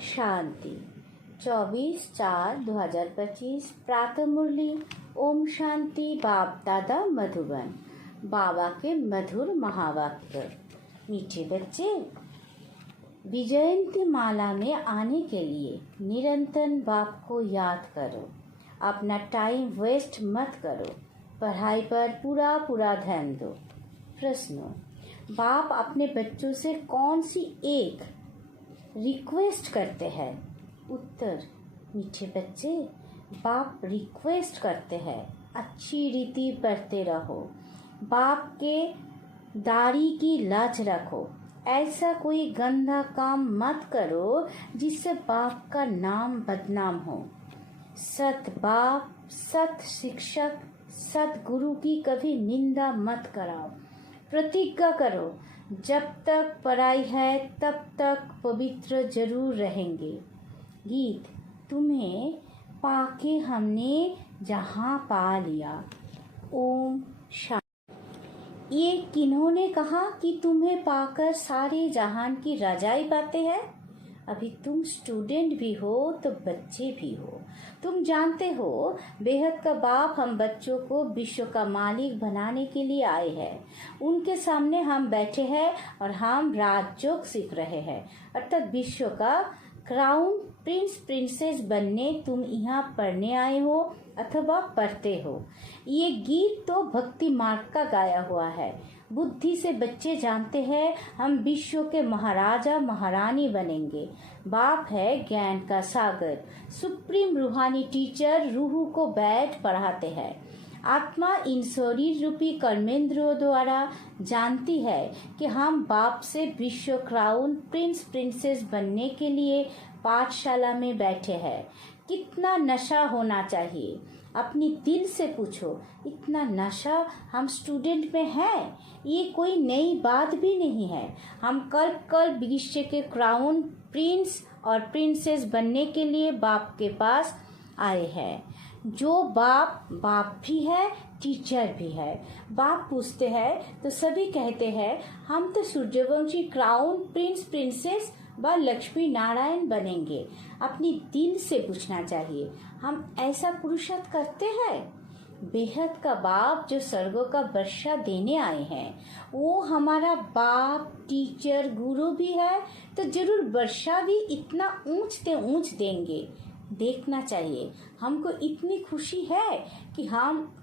शांति 24/4/2025 प्रातः मुरली। ओम शांति। बाप दादा मधुबन। बाबा के मधुर महावाक्य। मीठे बच्चे, विजयंती माला में आने के लिए निरंतर बाप को याद करो। अपना टाइम वेस्ट मत करो। पढ़ाई पर पूरा ध्यान दो। प्रश्न: बाप अपने बच्चों से कौन सी एक रिक्वेस्ट करते हैं? उत्तर: मीठे बच्चे, बाप रिक्वेस्ट करते हैं अच्छी रीति पढ़ते रहो, बाप के दाढ़ी की लाज रखो, ऐसा कोई गंदा काम मत करो जिससे बाप का नाम बदनाम हो। सत बाप, सत शिक्षक, सत गुरु की कभी निंदा मत कराओ। प्रतिज्ञा करो, जब तक पढ़ाई है तब तक पवित्र जरूर रहेंगे। गीत: तुम्हें पाके हमने जहाँ पा लिया। ओम शांति। ये किन्होंने कहा कि तुम्हें पाकर सारे जहान की रजाई पाते हैं? अभी तुम स्टूडेंट भी हो तो बच्चे भी हो। तुम जानते हो बेहद का बाप हम बच्चों को विश्व का मालिक बनाने के लिए आए हैं। उनके सामने हम बैठे हैं और हम राजयोग सीख रहे हैं, अर्थात विश्व का क्राउन प्रिंस प्रिंसेस बनने तुम यहाँ पढ़ने आए हो अथवा पढ़ते हो। ये गीत तो भक्ति मार्ग का गाया हुआ है। बुद्धि से बच्चे जानते हैं हम विश्व के महाराजा महारानी बनेंगे। बाप है ज्ञान का सागर, सुप्रीम रूहानी टीचर रूह को बैठ पढ़ाते हैं। आत्मा इन शरीर रूपी कर्मेंद्रियों द्वारा जानती है कि हम बाप से विश्व क्राउन प्रिंस प्रिंसेस बनने के लिए पाठशाला में बैठे हैं। कितना नशा होना चाहिए? अपनी दिल से पूछो, इतना नशा हम स्टूडेंट में है? ये कोई नई बात भी नहीं है। हम कल विश्व के क्राउन प्रिंस और प्रिंसेस बनने के लिए बाप के पास आए हैं। जो बाप भी है, टीचर भी है। बाप पूछते हैं तो सभी कहते हैं हम तो सूर्यवंशी क्राउन प्रिंस प्रिंसेस व लक्ष्मी नारायण बनेंगे। अपनी दिल से पूछना चाहिए, हम ऐसा पुरुषार्थ करते हैं? बेहद का बाप जो स्वर्गों का वर्षा देने आए हैं, वो हमारा बाप टीचर गुरु भी है, तो जरूर वर्षा भी इतना ऊंच देंगे। देखना चाहिए, हमको इतनी खुशी है कि हम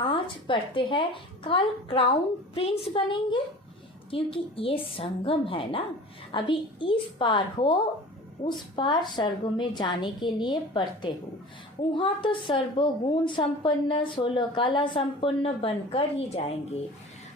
आज पढ़ते हैं कल क्राउन प्रिंस बनेंगे, क्योंकि ये संगम है ना। अभी इस पार हो उस पार स्वर्ग में जाने के लिए पढ़ते हो। वहाँ तो सर्वगुण संपन्न 16 कला संपन्न बनकर ही जाएंगे।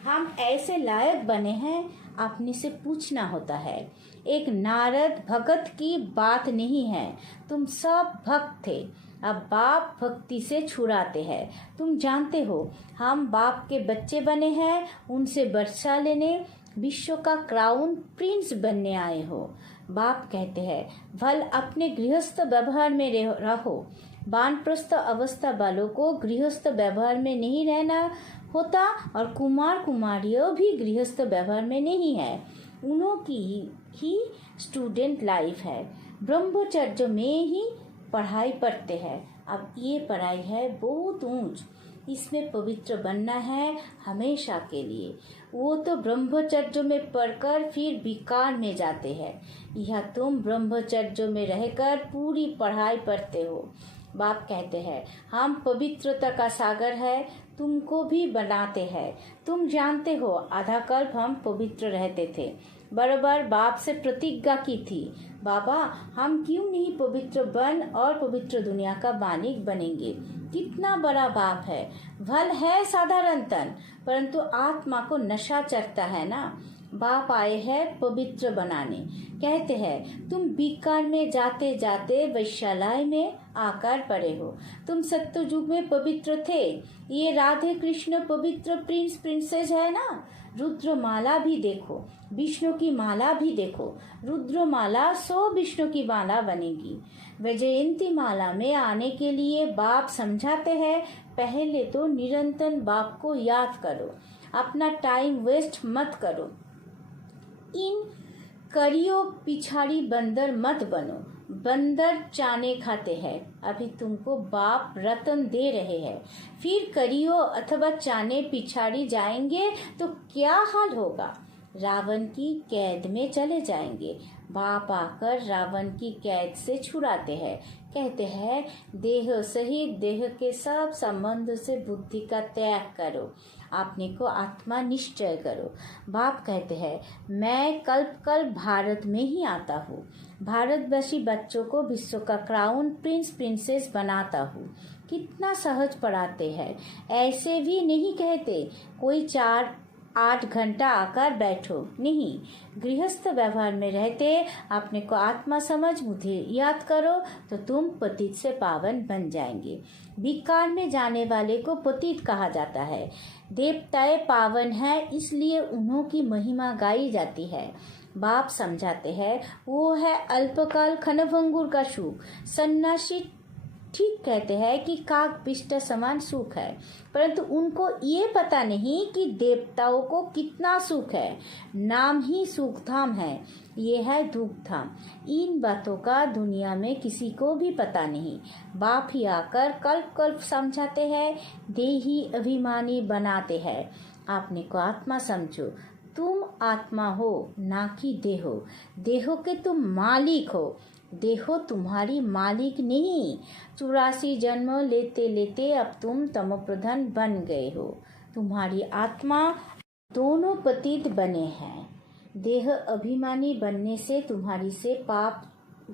हम ऐसे लायक बने हैं, अपने से पूछना होता है। एक नारद भगत की बात नहीं है, तुम सब भक्त थे, अब बाप भक्ति से छुड़ाते हैं। तुम जानते हो हम बाप के बच्चे बने हैं, उनसे वर्षा लेने विश्व का क्राउन प्रिंस बनने आए हो। बाप कहते हैं भल अपने गृहस्थ व्यवहार में रहो। वानप्रस्थ अवस्था वालों को गृहस्थ व्यवहार में नहीं रहना होता और कुमार कुमारियों भी गृहस्थ व्यवहार में नहीं है। उन्हों की ही स्टूडेंट लाइफ है। ब्रह्मचर्य में ही पढ़ाई पढ़ते हैं। अब ये पढ़ाई है बहुत ऊंच, इसमें पवित्र बनना है हमेशा के लिए। वो तो ब्रह्मचर्य में पढ़कर फिर विकार में जाते हैं। यह तुम ब्रह्मचर्य में रहकर पूरी पढ़ाई पढ़ते हो। बाप कहते हैं हम पवित्रता का सागर है, तुमको भी बनाते हैं। तुम जानते हो आधा कल्प हम पवित्र रहते थे। बराबर बाप से प्रतिज्ञा की थी, बाबा हम क्यों नहीं पवित्र बन और पवित्र दुनिया का मालिक बनेंगे। कितना बड़ा बाप है। भल है साधारण तन, परंतु आत्मा को नशा चढ़ता है ना। बाप आए हैं पवित्र बनाने। कहते हैं तुम बीकार में जाते जाते वैश्यालय में आकर पड़े हो। तुम सत्ययुग में पवित्र थे। ये राधे कृष्ण पवित्र प्रिंस प्रिंसेस है ना। रुद्रमाला भी देखो, विष्णु की माला भी देखो। रुद्रमाला 100 विष्णु की माला बनेगी। वैजयंती माला में आने के लिए बाप समझाते हैं पहले तो निरंतर बाप को याद करो, अपना टाइम वेस्ट मत करो। इन करियो पिछाड़ी बंदर मत बनो, बंदर चाने खाते हैं। अभी तुमको बाप रतन दे रहे हैं, फिर करियो अथवा चाने पिछाड़ी जाएंगे तो क्या हाल होगा? रावण की कैद में चले जाएंगे। बाप आकर रावण की कैद से छुड़ाते हैं। कहते हैं देह सहित देह के सब संबंध से बुद्धि का त्याग करो, अपने को आत्मा निश्चय करो। बाप कहते हैं मैं कल्प कल्प भारत में ही आता हूँ, भारतवासी बच्चों को विश्व का क्राउन प्रिंस प्रिंसेस बनाता हूँ। कितना सहज पढ़ाते हैं। ऐसे भी नहीं कहते कोई 4-8 घंटा आकर बैठो, नहीं। गृहस्थ व्यवहार में रहते अपने को आत्मा समझ मुझे याद करो तो तुम पतित से पावन बन जाएंगे। विकार में जाने वाले को पतित कहा जाता है। देवताएं पावन है इसलिए उन्हों की महिमा गाई जाती है। बाप समझाते हैं वो है अल्पकाल खनभंगुर का सुख। सन्यासी ठीक कहते हैं कि काक पिष्ट समान सुख है, परंतु उनको ये पता नहीं कि देवताओं को कितना सुख है। नाम ही सुख धाम है, ये है दुख धाम। इन बातों का दुनिया में किसी को भी पता नहीं। बाप ही आकर कल्प कल्प समझाते हैं, देही अभिमानी बनाते हैं। आपने को आत्मा समझो, तुम आत्मा हो ना कि देहो। देहो के तुम मालिक हो, देहो तुम्हारी मालिक नहीं। 84 जन्म लेते लेते अब तुम तमोप्रधान बन गए हो। तुम्हारी आत्मा दोनों पतित बने हैं। देह अभिमानी बनने से तुम्हारी से पाप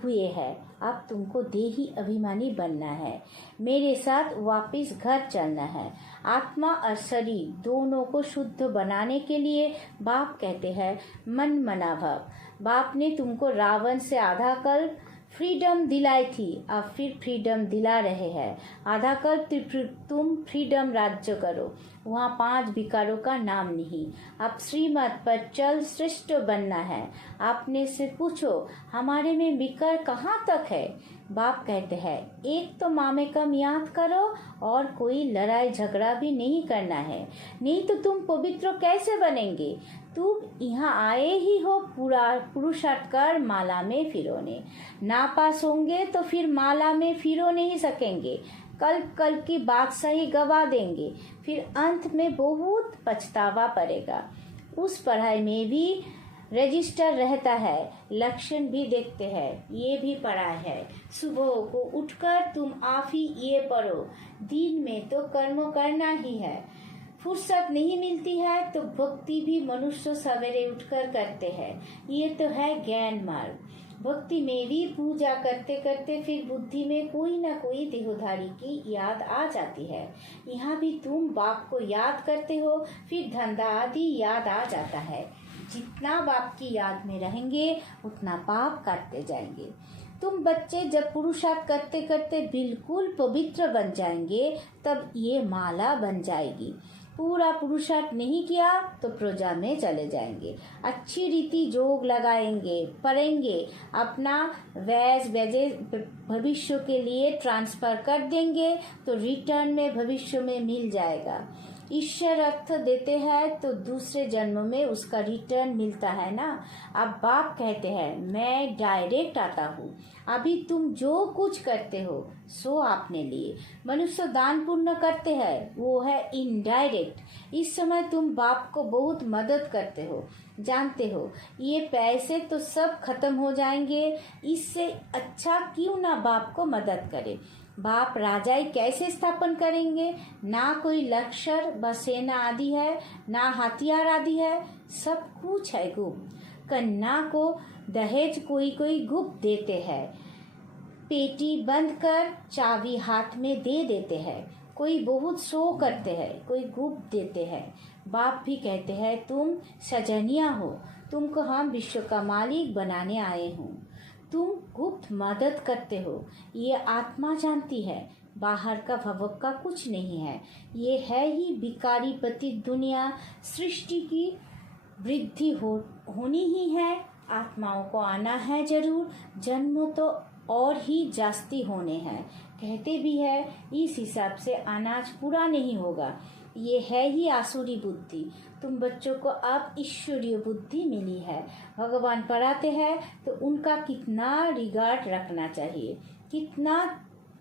हुए हैं। अब तुमको देही अभिमानी बनना है, मेरे साथ वापस घर चलना है। आत्मा और शरीर दोनों को शुद्ध बनाने के लिए बाप कहते हैं मन मना भाव। बाप ने तुमको रावण से आधा कल्प फ्रीडम दिलाई थी, अब फिर फ्रीडम दिला रहे हैं। आधा कल्प तुम फ्रीडम राज्य करो, वहाँ 5 विकारों का नाम नहीं। अब श्रीमत पर चल श्रेष्ठ बनना है। आपने से पूछो हमारे में विकार कहाँ तक है? बाप कहते हैं एक तो मामे कम याद करो और कोई लड़ाई झगड़ा भी नहीं करना है, नहीं तो तुम पवित्र कैसे बनेंगे? तुम यहाँ आए ही हो पूरा पुरुषार्थ कर माला में फिरोने। नापास होंगे तो फिर माला में फिरो नहीं सकेंगे। कल्प कल्प की बात सही गवा देंगे, फिर अंत में बहुत पछतावा पड़ेगा। उस पढ़ाई में भी रजिस्टर रहता है, लक्षण भी देखते हैं, ये भी पढ़ा है। सुबह को उठकर तुम आप ही ये पढ़ो, दिन में तो कर्म करना ही है। फुर्सत नहीं मिलती है तो भक्ति भी मनुष्य सवेरे उठकर करते हैं। ये तो है ज्ञान मार्ग। भक्ति में भी पूजा करते करते फिर बुद्धि में कोई ना कोई देहधारी की याद आ जाती है। यहाँ भी तुम बाप को याद करते हो, फिर धंधा आदि याद आ जाता है। जितना बाप की याद में रहेंगे उतना पाप काटते जाएंगे। तुम बच्चे जब पुरुषार्थ करते करते बिल्कुल पवित्र बन जाएंगे तब ये माला बन जाएगी। पूरा पुरुषार्थ नहीं किया तो प्रजा में चले जाएंगे। अच्छी रीति जोग लगाएंगे, पढ़ेंगे, अपना वैज वैजे भविष्य के लिए ट्रांसफर कर देंगे तो रिटर्न में भविष्य में मिल जाएगा। ईश्वर अर्थ देते हैं तो दूसरे जन्म में उसका रिटर्न मिलता है ना। अब बाप कहते हैं मैं डायरेक्ट आता हूँ। अभी तुम जो कुछ करते हो सो आपने लिए। मनुष्य दान पुण्य करते हैं, वो है इनडायरेक्ट। इस समय तुम बाप को बहुत मदद करते हो, जानते हो ये पैसे तो सब खत्म हो जाएंगे, इससे अच्छा क्यों ना बाप को मदद करे। बाप राजाई कैसे स्थापन करेंगे? ना कोई लश्कर व सेना आदि है, ना हथियार आदि है, सब कुछ है गुप्त। कन्या को दहेज कोई कोई गुप्त देते हैं, पेटी बंद कर चाबी हाथ में दे देते हैं। कोई बहुत शो करते हैं, कोई गुप्त देते हैं। बाप भी कहते हैं तुम सजनिया हो, तुमको हम विश्व का मालिक बनाने आए हूँ। तुम गुप्त मदद करते हो, ये आत्मा जानती है। बाहर का भवक का कुछ नहीं है, ये है ही विकारी पतित दुनिया। सृष्टि की वृद्धि होनी ही है, आत्माओं को आना है जरूर। जन्म तो और ही जास्ती होने हैं, कहते भी है। इस हिसाब से अनाज पूरा नहीं होगा। ये है ही आसुरी बुद्धि। तुम बच्चों को अब ईश्वरीय बुद्धि मिली है। भगवान पढ़ाते हैं तो उनका कितना रिगार्ड रखना चाहिए, कितना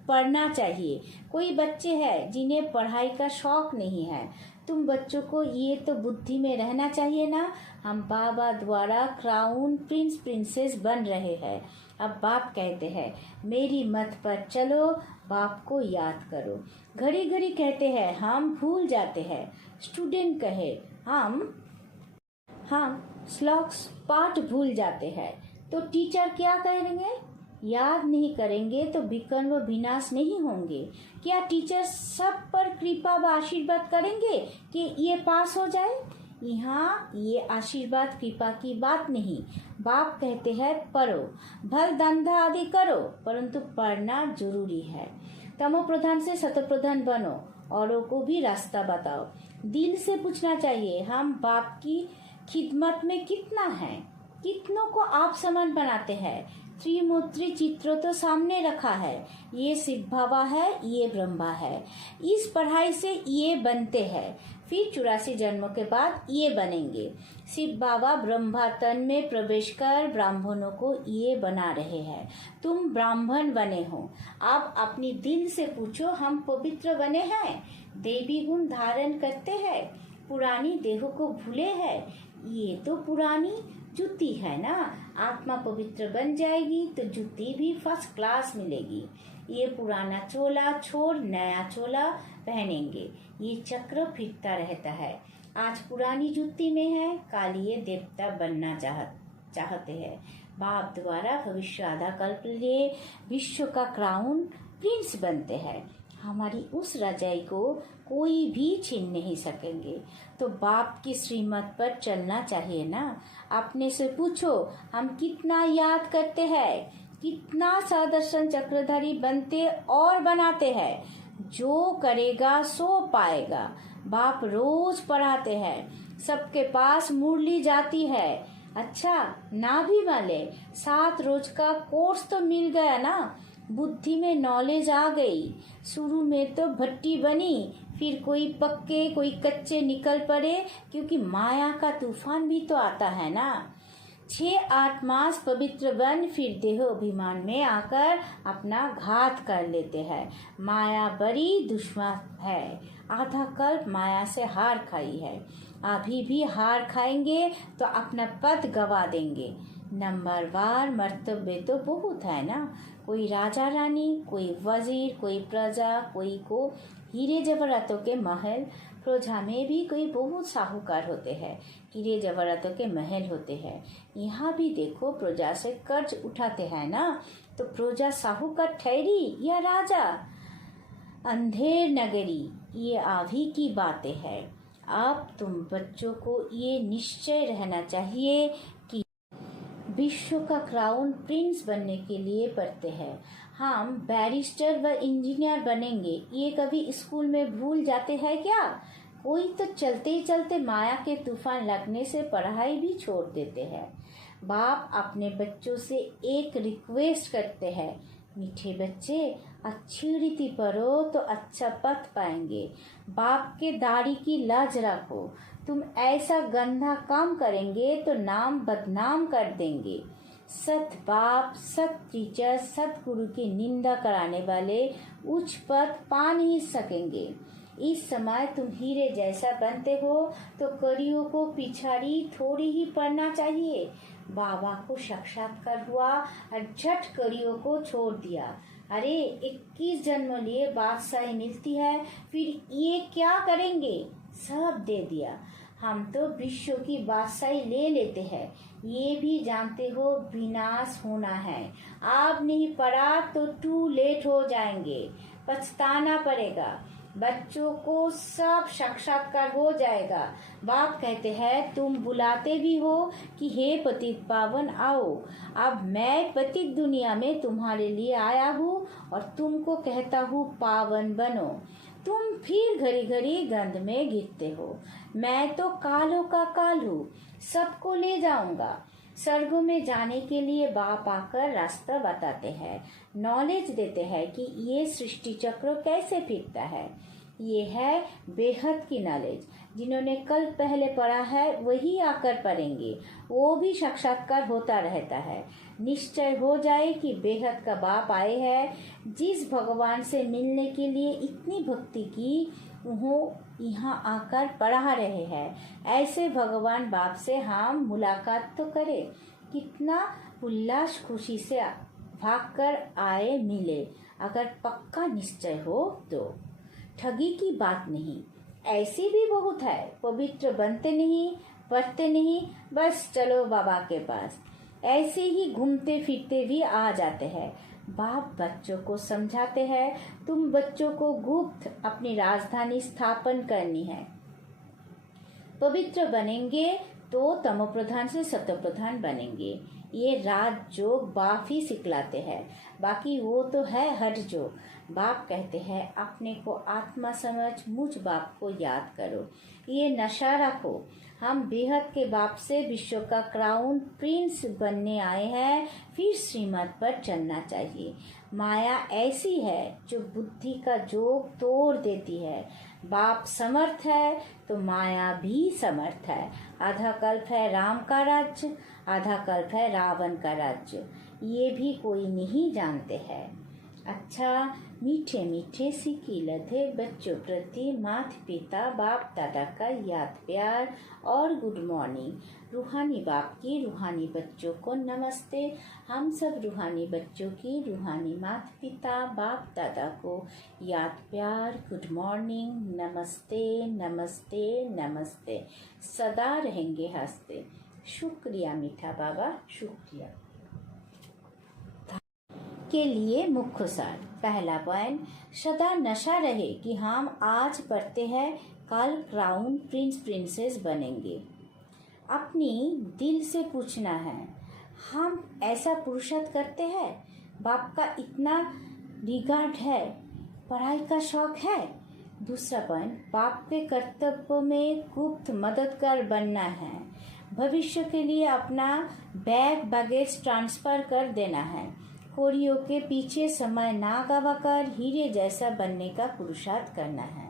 पढ़ना चाहिए। कोई बच्चे हैं जिन्हें पढ़ाई का शौक नहीं है, तुम बच्चों को ये तो बुद्धि में रहना चाहिए ना, हम बाबा द्वारा क्राउन प्रिंस प्रिंसेस बन रहे हैं। अब बाप कहते हैं मेरी मत पर चलो, बाप को याद करो। घड़ी घड़ी कहते हैं हम भूल जाते हैं। स्टूडेंट कहे हम श्लोक्स पाठ भूल जाते हैं, तो टीचर क्या करेंगे? याद नहीं करेंगे तो विकर्म व विनाश नहीं होंगे। क्या टीचर सब पर कृपा व आशीर्वाद करेंगे कि ये पास हो जाए? यहाँ ये आशीर्वाद कृपा की बात नहीं। बाप कहते हैं पढ़ो, भल धंधा आदि करो, परंतु पढ़ना जरूरी है। तमो प्रधान से सतो प्रधान बनो, औरों को भी रास्ता बताओ। दिल से पूछना चाहिए हम बाप की खिदमत में कितना है, कितनों को आप समान बनाते हैं। त्रिमूर्ति चित्र तो सामने रखा है, ये शिव बाबा है, ये ब्रह्मा है। इस पढ़ाई से ये बनते हैं, फिर 84 जन्मों के बाद ये बनेंगे। शिव बाबा ब्रह्मा तन में प्रवेश कर ब्राह्मणों को ये बना रहे हैं। तुम ब्राह्मण बने हो। अब अपनी दिल से पूछो हम पवित्र बने हैं, देवी गुण धारण करते हैं, पुरानी देहों को भूले हैं। ये तो पुरानी जूती है ना, आत्मा पवित्र बन जाएगी तो जूती भी फर्स्ट क्लास मिलेगी। ये पुराना चोला छोड़ नया चोला पहनेंगे। ये चक्र फिरता रहता है। आज पुरानी जूती में है, काल ये देवता बनना चाहते हैं। बाप द्वारा भविष्य आधा कल्प लिए विश्व का क्राउन प्रिंस बनते हैं। हमारी उस रजाई को कोई भी छीन नहीं सकेंगे। तो बाप की श्रीमत पर चलना चाहिए ना। अपने से पूछो हम कितना याद करते हैं, कितना सदर्शन चक्रधारी बनते और बनाते हैं। जो करेगा सो पाएगा। बाप रोज पढ़ाते हैं, सबके पास मुरली जाती है। अच्छा ना भी मिले, 7 रोज का कोर्स तो मिल गया ना, बुद्धि में नॉलेज आ गई। शुरू में तो भट्टी बनी, फिर कोई पक्के कोई कच्चे निकल पड़े, क्योंकि माया का तूफान भी तो आता है ना। 6-8 मास पवित्र बन फिर देहाभिमान में आकर अपना घात कर लेते हैं। माया बड़ी दुश्मन है, आधा कल्प माया से हार खाई है, अभी भी हार खाएंगे तो अपना पद गवा देंगे। नंबरवार मर्तबे तो बहुत है ना, कोई राजा रानी, कोई वजीर, कोई प्रजा, कोई को हीरे जवाहरातों के महल। प्रजा में भी कोई बहुत साहूकार होते हैं, हीरे जवाहरातों के महल होते हैं। यहाँ भी देखो प्रजा से कर्ज उठाते हैं ना, तो प्रजा साहूकार ठहरी या राजा? अंधेर नगरी, ये आभी की बातें हैं। अब तुम बच्चों को ये निश्चय रहना चाहिए कि विश्व का क्राउन प्रिंस बनने के लिए पढ़ते हैं। हम बैरिस्टर व इंजीनियर बनेंगे, ये कभी स्कूल में भूल जाते हैं क्या? कोई तो चलते ही चलते माया के तूफान लगने से पढ़ाई भी छोड़ देते हैं। बाप अपने बच्चों से एक रिक्वेस्ट करते हैं, मीठे बच्चे अच्छी रीति पढ़ो तो अच्छा पथ पाएंगे। बाप के दाढ़ी की लाज रखो, तुम ऐसा गंदा काम करेंगे तो नाम बदनाम कर देंगे। सत बाप, सत टीचर, सत गुरु की निंदा कराने वाले उच्च पद पा नहीं सकेंगे। इस समय तुम हीरे जैसा बनते हो तो कड़ियों को पिछाड़ी थोड़ी ही पढ़ना चाहिए। बाबा को साक्षात्कार हुआ और झट कड़ियों को छोड़ दिया। अरे 21 जन्म लिए बादशाही मिलती है, फिर ये क्या करेंगे? सब दे दिया। हम तो विश्व की बादशाही ले लेते हैं, ये भी जानते हो विनाश होना है। आप नहीं पढ़ा तो टू लेट हो जाएंगे, पछताना पड़ेगा। बच्चों को सब साक्षात्कार हो जाएगा। बाप कहते हैं तुम बुलाते भी हो कि हे पतित पावन आओ। अब मैं पतित दुनिया में तुम्हारे लिए आया हूँ और तुमको कहता हूँ पावन बनो। तुम फिर घड़ी घड़ी गंध में गिरते हो। मैं तो कालों का काल हूँ, सबको ले जाऊंगा। स्वर्गों में जाने के लिए बाप आकर रास्ता बताते हैं, नॉलेज देते हैं कि ये सृष्टि चक्र कैसे फिरता है। ये है बेहद की नॉलेज। जिन्होंने कल पहले पढ़ा है वही आकर पढ़ेंगे, वो भी साक्षात्कार होता रहता है। निश्चय हो जाए कि बेहद का बाप आए हैं। जिस भगवान से मिलने के लिए इतनी भक्ति की, वो यहाँ आकर पढ़ा रहे हैं। ऐसे भगवान बाप से हम मुलाकात तो करें। कितना उल्लास खुशी से भागकर आए मिले। अगर पक्का निश्चय हो तो ठगी की बात नहीं। ऐसी भी बहुत है, पवित्र बनते नहीं, पढ़ते नहीं, बस चलो बाबा के पास। ऐसे ही घूमते फिरते भी आ जाते हैं। बाप बच्चों को समझाते हैं, तुम बच्चों को गुप्त अपनी राजधानी स्थापन करनी है। पवित्र बनेंगे तो तमो प्रधान से सतो प्रधान बनेंगे। ये राजयोग बाप ही सिखलाते हैं, बाकी वो तो है हठ योग। बाप कहते हैं अपने को आत्मा समझ मुझ बाप को याद करो। ये नशा रखो। हम बेहद के बाप से विश्व का क्राउन प्रिंस बनने आए हैं, फिर श्रीमत पर चलना चाहिए। माया ऐसी है जो बुद्धि का जोग तोड़ देती है। बाप समर्थ है तो माया भी समर्थ है। आधा कल्प है राम का राज्य, आधा कल्प है रावण का राज्य। ये भी कोई नहीं जानते हैं। अच्छा, मीठे मीठे सिक्के लधे बच्चों प्रति माता पिता बाप दादा का याद प्यार और गुड मॉर्निंग। रूहानी बाप की रूहानी बच्चों को नमस्ते। हम सब रूहानी बच्चों की रूहानी माता पिता बाप दादा को याद प्यार, गुड मॉर्निंग, नमस्ते नमस्ते नमस्ते। सदा रहेंगे हंसते। शुक्रिया मीठा बाबा, शुक्रिया। के लिए मुख्य सार। पहला पॉइंट, सदा नशा रहे कि हम आज पढ़ते हैं, कल क्राउन प्रिंस प्रिंसेस बनेंगे। अपनी दिल से पूछना है, हम ऐसा पुरुषार्थ करते हैं? बाप का इतना रिगार्ड है, पढ़ाई का शौक है। दूसरा पॉइंट, बाप के कर्तव्य में गुप्त मददगार बनना है। भविष्य के लिए अपना बैगेज ट्रांसफर कर देना है। कोरियों के पीछे समय ना गवाकर हीरे जैसा बनने का पुरुषार्थ करना है।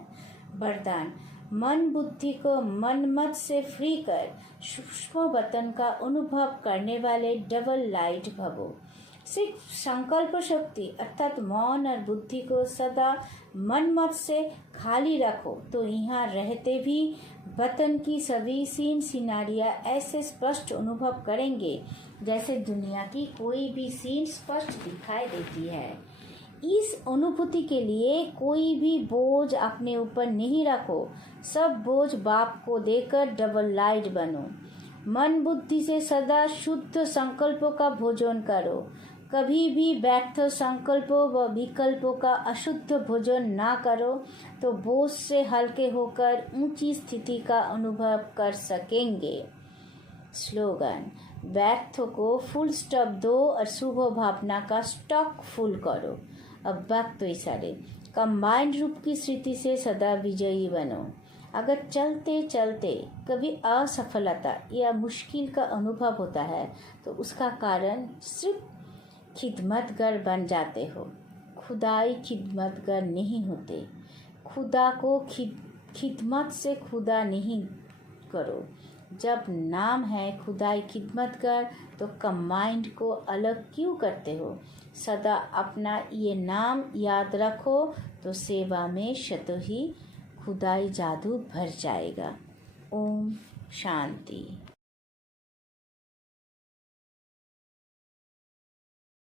वरदान, मन बुद्धि को मन मत से फ्री कर सूक्ष्म वतन का अनुभव करने वाले डबल लाइट भवो। सिर्फ संकल्प शक्ति अर्थात मौन और बुद्धि को सदा मन मत से खाली रखो तो यहाँ रहते भी वतन की सभी सीन सिनारियाँ ऐसे स्पष्ट अनुभव करेंगे जैसे दुनिया की कोई भी सीन स्पष्ट दिखाई देती है। इस अनुभूति के लिए कोई भी बोझ अपने ऊपर नहीं रखो। सब बोझ बाप को देकर डबल लाइट बनो। मन बुद्धि से सदा शुद्ध संकल्पों का भोजन करो। कभी भी व्यर्थ संकल्पों व विकल्पों का अशुद्ध भोजन ना करो तो बोझ से हल्के होकर ऊंची स्थिति का अनुभव कर सकेंगे। स्लोगन, व्यर्थ को फुल स्टॉप दो और शुभ भावना का स्टॉक फुल करो। अब वक्त इशारे, कंबाइंड रूप की स्थिति से सदा विजयी बनो। अगर चलते चलते कभी असफलता या मुश्किल का अनुभव होता है तो उसका कारण सिर्फ खिदमतगर बन जाते हो। खुदाई खिदमतगर नहीं होते। खुदा को खिदमत से खुदा नहीं करो। जब नाम है खुदाई खिदमतगर तो कंबाइंड को अलग क्यों करते हो? सदा अपना ये नाम याद रखो तो सेवा में शतो ही खुदाई जादू भर जाएगा। ओम शांति।